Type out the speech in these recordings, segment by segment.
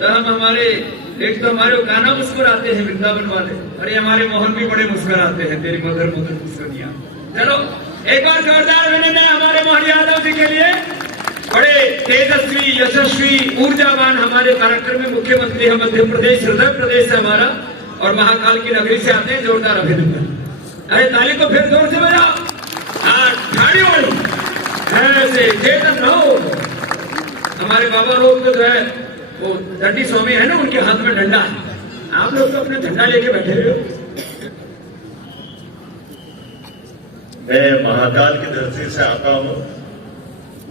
तो हम हमारे एक तो हमारे गाना मुस्कुराते हैं वृंदावन वाले, अरे हमारे मोहन भी बड़े मुस्कुराते हैं, तेरी मधुर मधुर मुस्कुराइयां। चलो एक बार जोरदार अभिनंदन हमारे मोहन यादव जी के लिए। बड़े तेजस्वी, यशस्वी, ऊर्जावान हमारे कार्यक्रम में मुख्यमंत्री है मध्य प्रदेश, हृदय प्रदेश है हमारा, और महाकाल की नगरी से आते हैं। जोरदार अभिनंदन। अरे ताली को फिर जोर से बजाओ, ऐसे चेतन रहो। हमारे बाबा लोग तो जो है वो दंडी स्वामी है ना, उनके हाथ में डंडा है, आप लोग तो अपना झंडा लेके बैठे हुए हो। मैं महाकाल की धरती से आता हूं,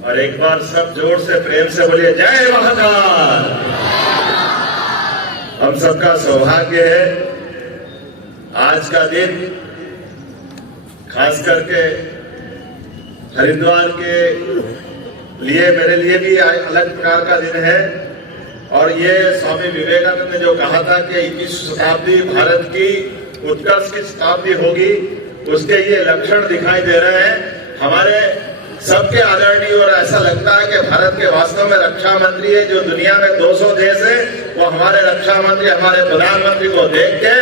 और एक बार सब जोर से प्रेम से बोलिए जय महाकाल। हम सबका सौभाग्य है आज का दिन, खास करके हरिद्वार के लिए, मेरे लिए भी अलग प्रकार का दिन है। और ये स्वामी विवेकानंद ने जो कहा था कि 21वीं शताब्दी भारत की उत्कर्ष की शताब्दी होगी, उसके ये लक्षण दिखाई दे रहे हैं हमारे सबके आदरणीय। और ऐसा लगता है कि भारत के वास्तव में रक्षा मंत्री है, जो दुनिया में 200 देश है, वो हमारे रक्षा मंत्री, हमारे प्रधानमंत्री को देख के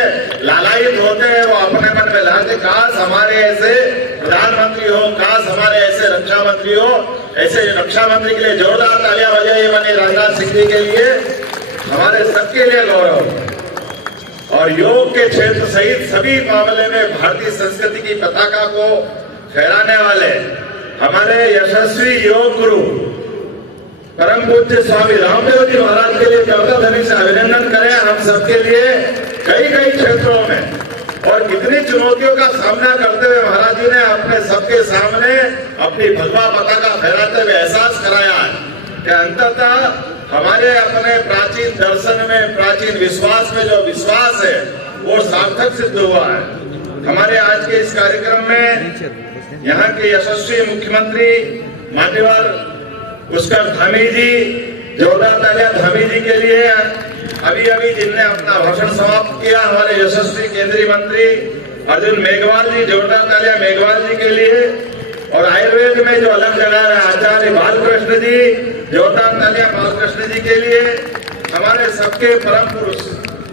लालायित होते हैं। वो अपने मन में लाते, काश हमारे ऐसे प्रधानमंत्री हो, काश हमारे ऐसे रक्षा मंत्री हो। ऐसे रक्षा मंत्री के लिए जोरदार तालियां बजाइए माननीय राजनाथ सिंह जी के लिए, हमारे सबके लिए गौरव। और योग के क्षेत्र सहित सभी मामले में भारतीय संस्कृति की पताका को फहराने वाले हमारे यशस्वी योग गुरु परम पूज्य स्वामी रामदेव जी महाराज के लिए करतल ध्वनि से अभिनंदन करें। हम सबके लिए कई कई क्षेत्रों में और कितनी चुनौतियों का सामना करते हुए महाराज जी ने अपने सबके सामने अपनी भगवा पताका फहराते हुए एहसास कराया है कि अंततः हमारे अपने प्राचीन दर्शन में, प्राचीन विश्वास में जो विश्वास है वो सार्थक सिद्ध हुआ है। हमारे आज के इस कार्यक्रम में यहाँ के यशस्वी मुख्यमंत्री मान्यवर पुष्कर धामी जी, जोरदार तालियां धामी जी के लिए। अभी अभी जिनने अपना भाषण समाप्त किया, हमारे यशस्वी केंद्रीय मंत्री अर्जुन मेघवाल जी, जोरदार तालियां मेघवाल जी के लिए। और आयुर्वेद में जो अलग जगह है आचार्य बालकृष्ण जी, जोरदार तालियां बालकृष्ण जी के लिए। हमारे सबके परम पुरुष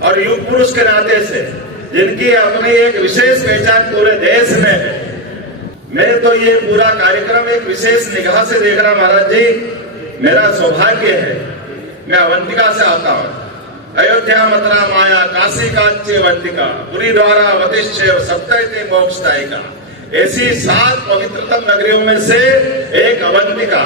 और युग पुरुष के नाते से जिनकी अपनी एक विशेष पहचान पूरे देश में है। मैं तो ये पूरा कार्यक्रम एक विशेष निगाह से देख रहा महाराज जी, मेरा सौभाग्य है। मैं अवंतिका से आता हूँ, अयोध्या, मथुरा, माया, काशी, कांची, अवंतिका, पुरी, द्वारा, वतिष्ठ, सप्तैति, मोक्षदायिका, ऐसी 7 पवित्रतम नगरियों में से एक अवंतिका।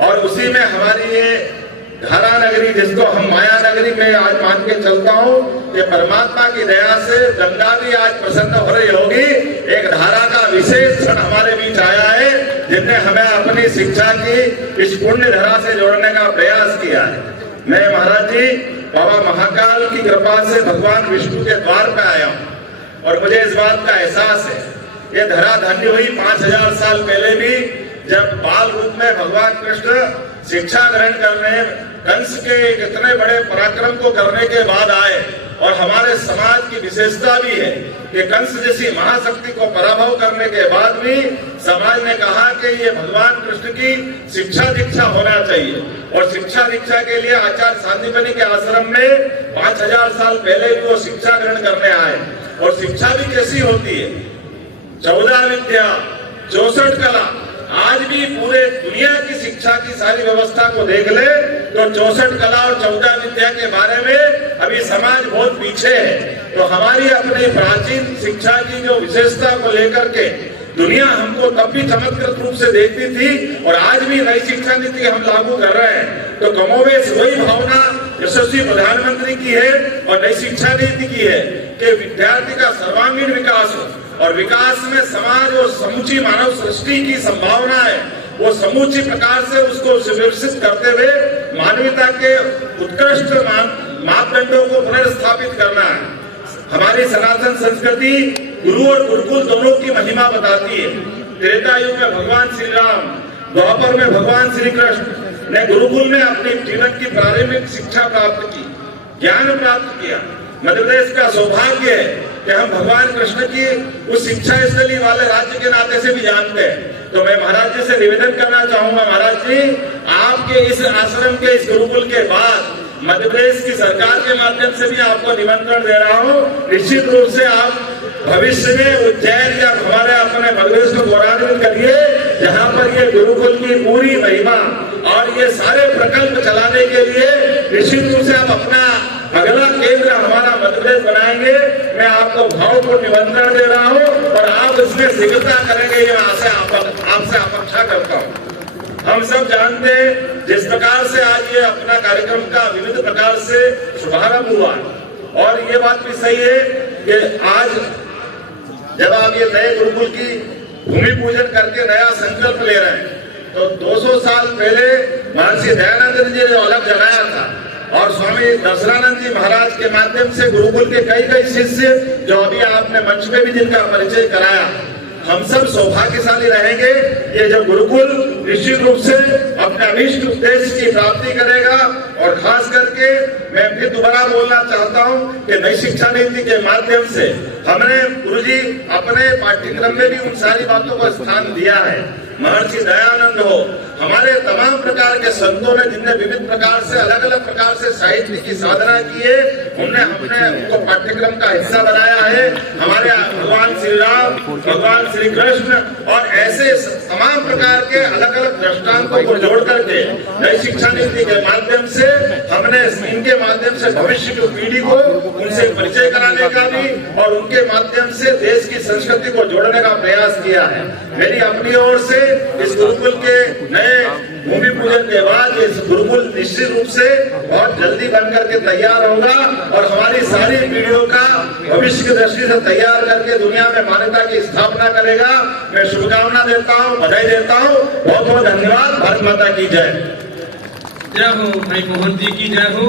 और उसी में हमारी ये धारा नगरी, जिसको हम माया नगरी में आज मान के चलता हूँ कि परमात्मा की दया से गंगा भी आज प्रसन्न हो रही होगी। एक धारा का विशेष क्षण हमारे बीच आया है, जिनने हमें अपनी शिक्षा की इस पुण्य धरा से जोड़ने का प्रयास किया है। मैं महाराज जी बाबा महाकाल की कृपा से भगवान विष्णु के द्वार पे आया हूँ, और मुझे इस बात का एहसास है ये धरा धन्य हुई 5000 साल पहले भी, जब बाल रूप में भगवान कृष्ण शिक्षा ग्रहण करने कंस के इतने बड़े पराक्रम को करने के बाद आए। और हमारे समाज की विशेषता भी है कि कंस जैसी महाशक्ति को पराभव करने के बाद भी समाज ने कहा कि ये भगवान कृष्ण की शिक्षा दीक्षा होना चाहिए। और शिक्षा दीक्षा के लिए आचार्य सांदीपनि के आश्रम में 5000 साल पहले भी वो शिक्षा ग्रहण करने आए। और शिक्षा भी कैसी होती है, 14 विद्या, 64 कला। आज भी पूरे दुनिया की शिक्षा की सारी व्यवस्था को देख ले तो 64 कला और 14 विद्या के बारे में अभी समाज बहुत पीछे है। तो हमारी अपनी प्राचीन शिक्षा की जो विशेषता को लेकर के दुनिया हमको तब भी चमत्कृत रूप से देखती थी, और आज भी नई शिक्षा नीति हम लागू कर रहे हैं। तो कमोबेश वही भावना यशस्वी प्रधानमंत्री की है और नई शिक्षा नीति की है कि विद्यार्थी का सर्वांगीण विकास हो, और विकास में समाज और समूची मानव सृष्टि की संभावना है, वो समूची प्रकार से उसको सुव्यवस्थित करते हुए मानवता के उत्कृष्ट मापदंडों को पुनर्स्थापित करना है। हमारी सनातन संस्कृति गुरु और गुरुकुल दोनों की महिमा बताती है। त्रेता युग में भगवान श्री राम, द्वापर में भगवान श्री कृष्ण ने गुरुकुल में अपनी जीवन की प्रारंभिक शिक्षा प्राप्त की, ज्ञान प्राप्त किया। मध्य प्रदेश का सौभाग्य है कि हम भगवान कृष्ण की उस शिक्षा स्थली वाले राज्य के नाते से भी जानते हैं। तो मैं महाराज जी से निवेदन करना चाहूंगा, महाराज जी आपके इस आश्रम के इस गुरुकुल के बाद मध्य प्रदेश की सरकार के माध्यम से भी आपको निमंत्रण दे रहा हूँ। निश्चित रूप से आप भविष्य में उज्जैन या हमारे अपने मध्य प्रदेश को गौरवान्वित करिए, जहाँ पर ये गुरुकुल की पूरी महिमा और ये सारे प्रकल्प चलाने के लिए निश्चित रूप से आप अपना अगला केंद्र हमारा मध्य प्रदेश बनाएंगे। मैं आपको भावपूर्ण निमंत्रण दे रहा हूँ और आप इसमें शीघ्रता करेंगे, ये आपसे अपेक्षा करता हूँ। हम सब जानते हैं जिस प्रकार से आज ये अपना कार्यक्रम का विविध प्रकार से शुभारंभ हुआ, और ये बात भी सही है कि आज जब आप ये नए गुरुकुल की भूमि पूजन करके नया संकल्प ले रहे हैं, तो 200 साल पहले महर्षि दयानंद जी ने अलग जगाया था, और स्वामी दशरानंद जी महाराज के माध्यम से गुरुकुल के कई शिष्य, जो अभी आपने मंच पे भी जिनका परिचय कराया, हम सब सौभाग्यशाली रहेंगे। ये जो गुरुकुल निश्चित रूप से अपने अभीष्ट उद्देश्य की प्राप्ति करेगा। और खास करके मैं फिर दोबारा बोलना चाहता हूं कि नई शिक्षा नीति के माध्यम से हमने गुरुजी अपने पाठ्यक्रम में भी उन सारी बातों को स्थान दिया है। महर्षि दयानंद हो, हमारे तमाम प्रकार के संतों ने जिनने विविध प्रकार से अलग अलग प्रकार से साहित्य की साधना की है, हमने उनको पाठ्यक्रम का हिस्सा बनाया है। हमारे भगवान श्री राम, भगवान श्री कृष्ण और ऐसे तमाम प्रकार के अलग अलग दृष्टांतों को जोड़ करके नई शिक्षा नीति के माध्यम से हमने इनके माध्यम से भविष्य की पीढ़ी को उनसे परिचय कराने का भी और उनके माध्यम से देश की संस्कृति को जोड़ने का प्रयास किया है। मेरी अपनी ओर से इस गुरुकुल के नए भूमि पूजन के बाद इस गुरुकुल निश्चित रूप से बहुत जल्दी बनकर के तैयार होगा और हमारी सारी पीढ़ियों का भविष्य की दृष्टि से तैयार करके दुनिया में मान्यता की स्थापना करेगा। मैं शुभकामना देता हूँ, बधाई देता हूँ। बहुत बहुत धन्यवाद। भारत माता की जय। जय हो भाई मोहन जी की जय हो।